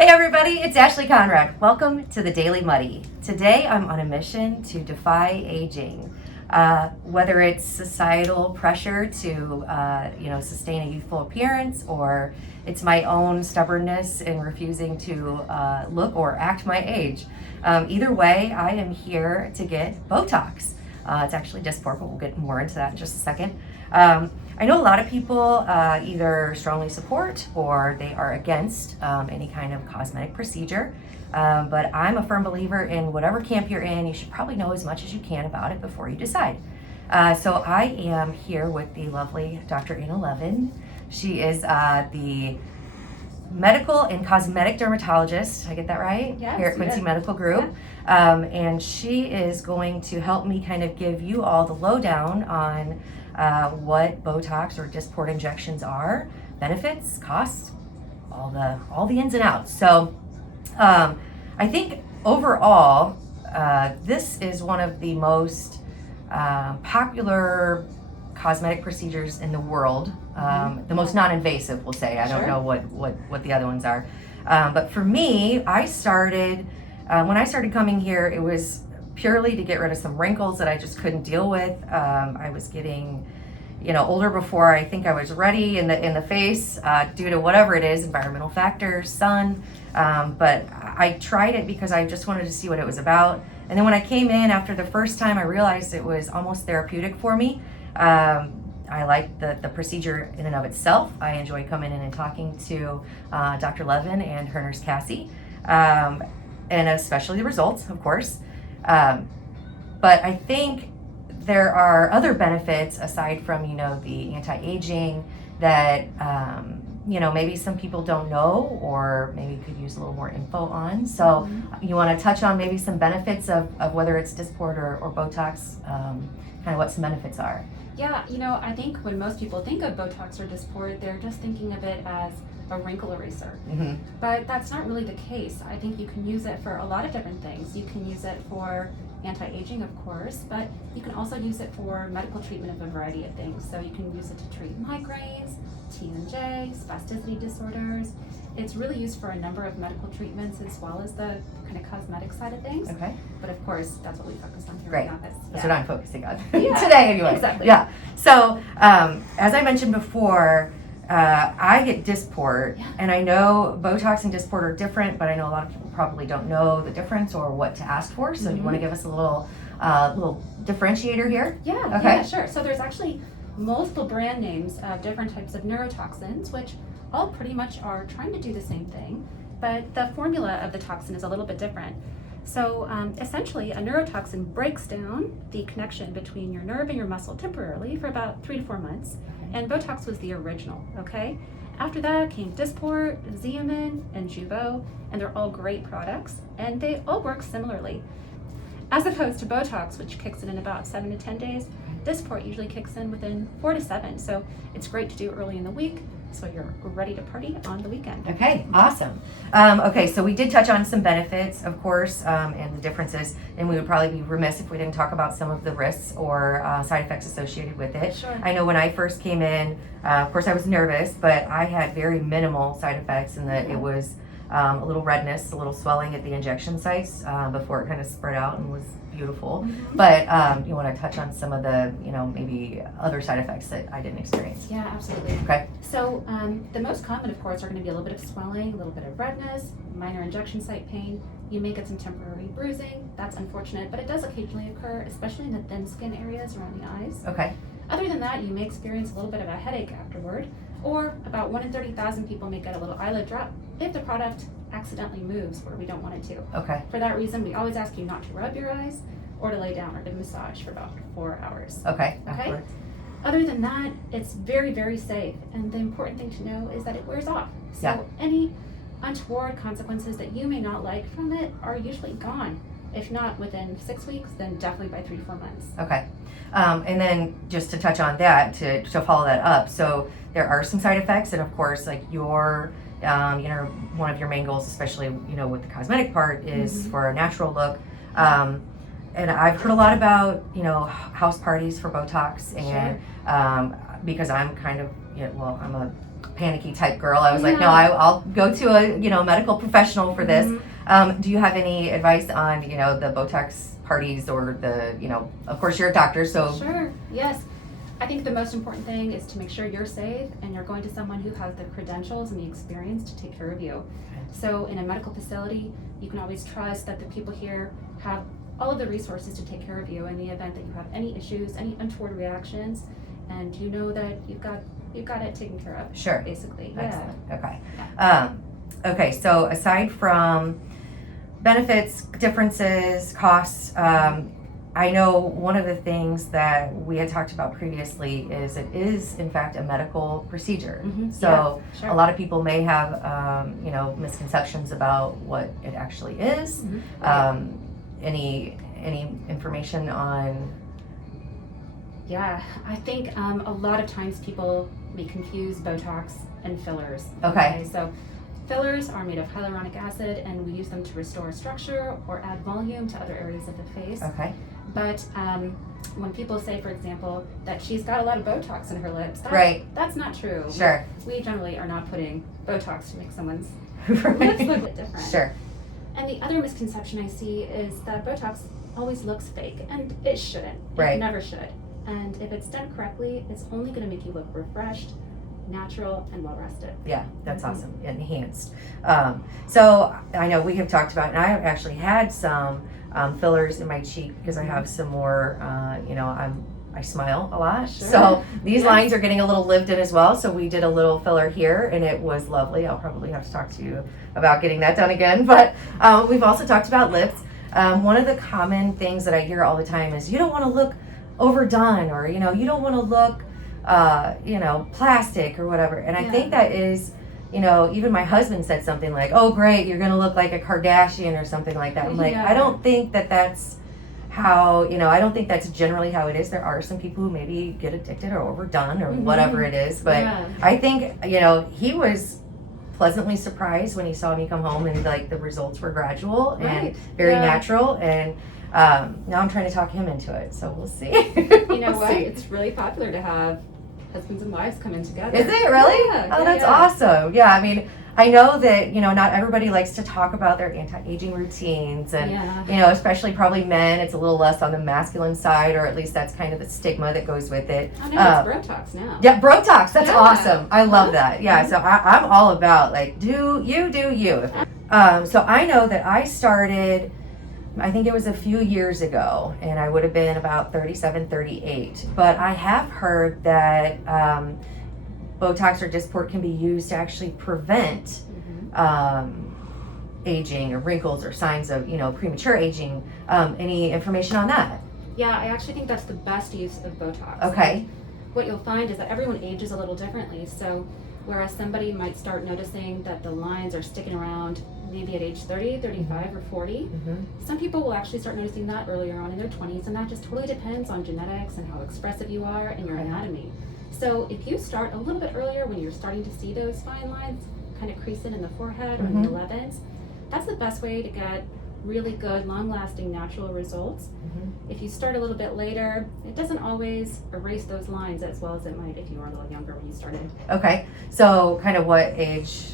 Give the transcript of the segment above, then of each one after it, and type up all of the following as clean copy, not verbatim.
Hey everybody, it's Ashley Conrad. Welcome to the Daily Muddy. Today I'm on a mission to defy aging. Whether it's societal pressure to sustain a youthful appearance, or it's my own stubbornness in refusing to look or act my age. Either way, I am here to get Botox. It's actually Dysport, but we'll get more into that in just a second. I know a lot of people either strongly support or they are against any kind of cosmetic procedure, but I'm a firm believer in whatever camp you're in, you should probably know as much as you can about it before you decide. So I am here with the lovely Dr. Levin. She is the medical and cosmetic dermatologist. Did I get that right? Yes, here at Quincy Medical Group. Yeah. And she is going to help me kind of give you all the lowdown on what Botox or Dysport injections are, benefits, costs, all the ins and outs. So I think overall, this is one of the most popular cosmetic procedures in the world. The most non-invasive, we'll say. I don't know what the other ones are. But for me, I started, when I started coming here, it was purely to get rid of some wrinkles that I just couldn't deal with. I was getting, older before I think I was ready in the face due to whatever it is, environmental factors, sun. But I tried it because I just wanted to see what it was about. And then when I came in after the first time, I realized it was almost therapeutic for me. I like the procedure in and of itself. I enjoy coming in and talking to Dr. Levin and her nurse Cassie, and especially the results, of course. But I think there are other benefits aside from, the anti-aging that, maybe some people don't know or maybe could use a little more info on. So you want to touch on maybe some benefits of whether it's Dysport or Botox, kind of what some benefits are. Yeah, I think when most people think of Botox or Dysport, they're just thinking of it as a wrinkle eraser. Mm-hmm. But that's not really the case. I think you can use it for a lot of different things. You can use it for anti-aging, of course, but you can also use it for medical treatment of a variety of things. So you can use it to treat migraines, TMJ, spasticity disorders. It's really used for a number of medical treatments as well as the kind of cosmetic side of things. Okay. But of course, that's what we focus on here. Great. That's what I'm focusing on Yeah, today anyway. Exactly. Yeah. So as I mentioned before, I get Dysport, and I know Botox and Dysport are different, but I know a lot of people probably don't know the difference or what to ask for. So you want to give us a little differentiator here? Yeah, okay. Yeah, sure. So there's actually multiple brand names of different types of neurotoxins, which all pretty much are trying to do the same thing, but the formula of the toxin is a little bit different. So essentially, a neurotoxin breaks down the connection between your nerve and your muscle temporarily for about 3 to 4 months, and Botox was the original, okay? After that came Dysport, Xeomin, and Jeuveau, and they're all great products, and they all work similarly. As opposed to Botox, which kicks in about 7 to 10 days, Dysport usually kicks in within 4 to 7, so it's great to do early in the week, so you're ready to party on the weekend. Okay, awesome. Okay, so we did touch on some benefits, of course, and the differences, and we would probably be remiss if we didn't talk about some of the risks or side effects associated with it. Sure. I know when I first came in, of course I was nervous, but I had very minimal side effects in that it was a little redness, a little swelling at the injection sites before it kind of spread out and was beautiful. Mm-hmm. But you want to touch on some of the, maybe other side effects that I didn't experience. Yeah, absolutely. Okay. So the most common, of course, are going to be a little bit of swelling, a little bit of redness, minor injection site pain. You may get some temporary bruising. That's unfortunate, but it does occasionally occur, especially in the thin skin areas around the eyes. Okay. Other than that, you may experience a little bit of a headache afterward, or about 1 in 30,000 people may get a little eyelid drop if the product accidentally moves where we don't want it to. Okay. For that reason, we always ask you not to rub your eyes or to lay down or to massage for about 4 hours. Okay. Okay? Other than that, it's very, very safe. And the important thing to know is that it wears off. So any untoward consequences that you may not like from it are usually gone. If not within 6 weeks, then definitely by 3 to 4 months. Okay. And then just to touch on that, to follow that up, so there are some side effects, and of course, like your, one of your main goals, especially, with the cosmetic part, is for a natural look. And I've heard a lot about, house parties for Botox, and because I'm kind of, I'm a panicky type girl. I was like, no, I'll go to a, medical professional for this. Do you have any advice on, the Botox parties or the, of course you're a doctor, so. Sure, yes. I think the most important thing is to make sure you're safe and you're going to someone who has the credentials and the experience to take care of you. So in a medical facility, you can always trust that the people here have all of the resources to take care of you in the event that you have any issues, any untoward reactions, and you know that you've got it taken care of. Sure. Basically. Excellent. Yeah. Okay. Yeah. Okay, so aside from benefits, differences, costs, I know one of the things that we had talked about previously is it is in fact a medical procedure. So yeah, sure. a lot of people may have misconceptions about what it actually is. Any information on? Yeah, I think a lot of times people may confuse Botox and fillers. Okay. So fillers are made of hyaluronic acid, and we use them to restore structure or add volume to other areas of the face. Okay. But when people say, for example, that she's got a lot of Botox in her lips, that's not true. Sure. We generally are not putting Botox to make someone's Right. lips look a bit different. Sure. And the other misconception I see is that Botox always looks fake, and it shouldn't. Right. It never should. And if it's done correctly, it's only going to make you look refreshed, natural, and well rested. Yeah, that's awesome. Enhanced. So I know we have talked about, and I have actually had some fillers in my cheek because I have some more. I smile a lot, so these lines are getting a little lived in as well. So we did a little filler here, and it was lovely. I'll probably have to talk to you about getting that done again. But we've also talked about lips. One of the common things that I hear all the time is you don't want to look overdone, or you don't want to look plastic or whatever. And I think that is, even my husband said something like, oh great, you're gonna look like a Kardashian or something like that. I'm like, I don't think that's how, I don't think that's generally how it is. There are some people who maybe get addicted or overdone or whatever it is, but I think he was pleasantly surprised when he saw me come home, and like the results were gradual and very natural, and now I'm trying to talk him into it, so we'll see. You know what? It's really popular to have husbands and wives come in together. Is it really? Yeah, that's awesome. Yeah, I mean, I know that, not everybody likes to talk about their anti-aging routines, and, especially probably men, it's a little less on the masculine side, or at least that's kind of the stigma that goes with it. I know, it's Botox now. Yeah, Botox, that's awesome. I love that. Yeah, so I'm all about, like, do you. So I know that I started, I think it was a few years ago, and I would have been about 37, 38. But I have heard that Botox or Dysport can be used to actually prevent aging or wrinkles or signs of, premature aging. Any information on that? Yeah, I actually think that's the best use of Botox. Okay. What you'll find is that everyone ages a little differently. So whereas somebody might start noticing that the lines are sticking around maybe at age 30, 35, or 40, some people will actually start noticing that earlier on in their 20s, and that just totally depends on genetics and how expressive you are and your anatomy. So if you start a little bit earlier, when you're starting to see those fine lines kind of creasing in the forehead or in the 11s, that's the best way to get really good, long-lasting, natural results. If you start a little bit later, it doesn't always erase those lines as well as it might if you were a little younger when you started. Okay, so kind of what age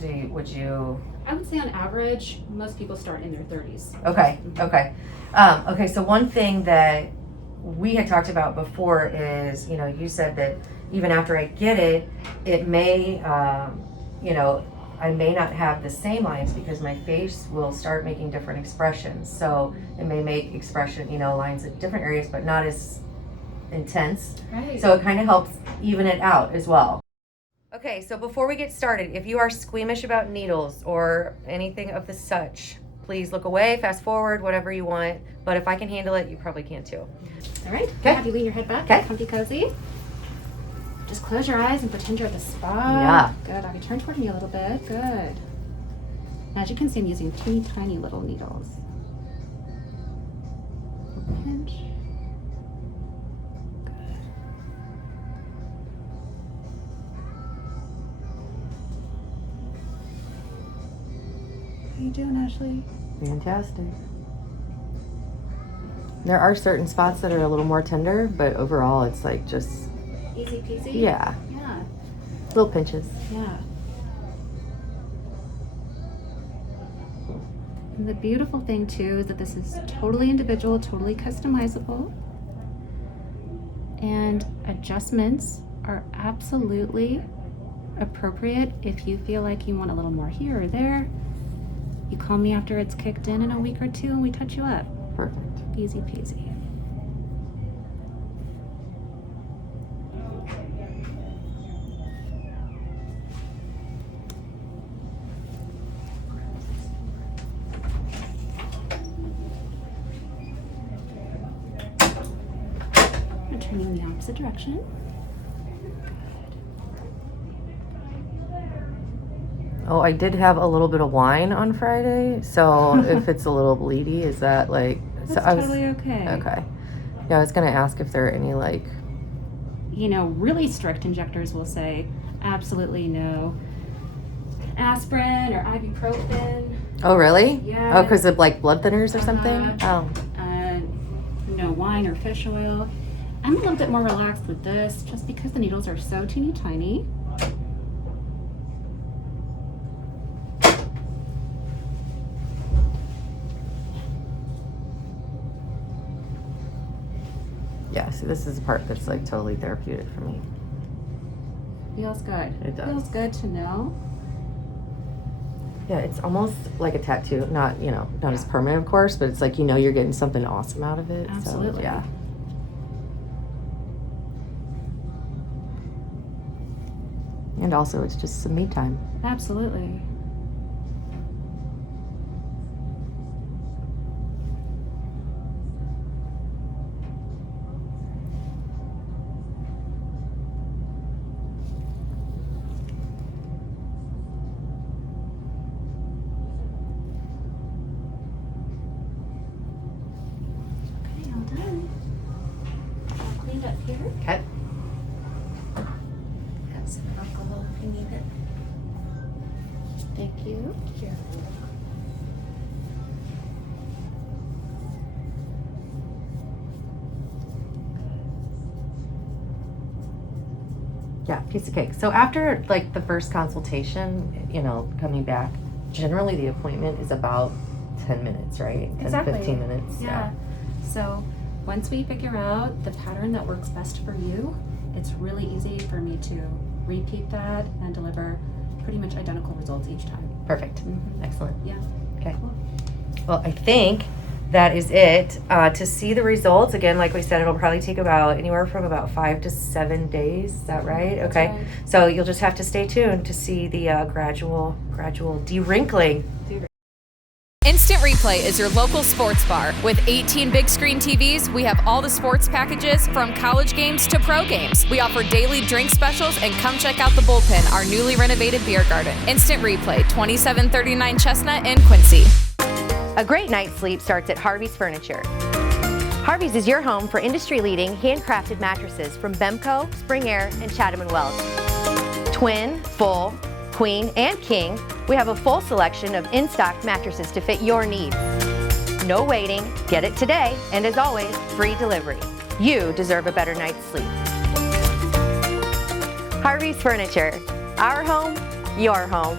would you? I would say on average, most people start in their 30s. Okay. Okay, so one thing that we had talked about before is, you said that even after I get it, it may, I may not have the same lines because my face will start making different expressions. So it may make expression, lines in different areas, but not as intense. Right. So it kind of helps even it out as well. Okay, so before we get started, if you are squeamish about needles or anything of the such, please look away, fast forward, whatever you want. But if I can handle it, you probably can too. All right, okay. Have you lean your head back, comfy cozy. Just close your eyes and pretend you're at the spa. Yeah. Good, I'll turn toward me a little bit, good. As you can see, I'm using teeny tiny little needles. Pinch. How you doing, Ashley? Fantastic. There are certain spots that are a little more tender, but overall it's like just easy peasy? Yeah. Little pinches. Yeah. And the beautiful thing too is that this is totally individual, totally customizable. And adjustments are absolutely appropriate if you feel like you want a little more here or there. You call me after it's kicked in a week or two and we touch you up. Perfect. Easy peasy. I'm turning the opposite direction. Oh, I did have a little bit of wine on Friday, so if it's a little bleedy, is that like... That's so I was, totally okay. Okay. Yeah, I was gonna ask if there are any like... You know, really strict injectors will say absolutely no aspirin or ibuprofen. Oh, really? Yeah. Oh, because of like blood thinners or something? Oh. No wine or fish oil. I'm a little bit more relaxed with this just because the needles are so teeny tiny. Yeah, see, this is the part that's like totally therapeutic for me. Feels good. It does. Feels good to know. Yeah, it's almost like a tattoo. Not, you know, not as permanent, of course, but it's like, you know, you're getting something awesome out of it. Absolutely. So, yeah. And also, it's just some me time. Absolutely. Okay, all done. All cleaned up here. Okay. Have some alcohol if you need it. Thank you. Here. Yeah, piece of cake. So after like the first consultation, you know, coming back, generally the appointment is about 10 minutes, right? 10 Exactly. 15 minutes. Yeah. So once we figure out the pattern that works best for you, it's really easy for me to repeat that and deliver pretty much identical results each time. Perfect. Mhm. Excellent. Yeah. Okay. Cool. Well, I think that is it. To see the results, again, like we said, it'll probably take about anywhere from about 5 to 7 days. Is that right? That's Okay. right. So you'll just have to stay tuned to see the gradual de-wrinkling. Instant Replay is your local sports bar. With 18 big screen TVs, we have all the sports packages from college games to pro games. We offer daily drink specials, and come check out the Bullpen, our newly renovated beer garden. Instant Replay, 2739 Chestnut in Quincy. A great night's sleep starts at Harvey's Furniture. Harvey's is your home for industry-leading handcrafted mattresses from Bemco, Spring Air, and Chatham & Wells. Twin, full, queen, and king, we have a full selection of in-stock mattresses to fit your needs. No waiting, get it today, and as always, free delivery. You deserve a better night's sleep. Harvey's Furniture, our home, your home.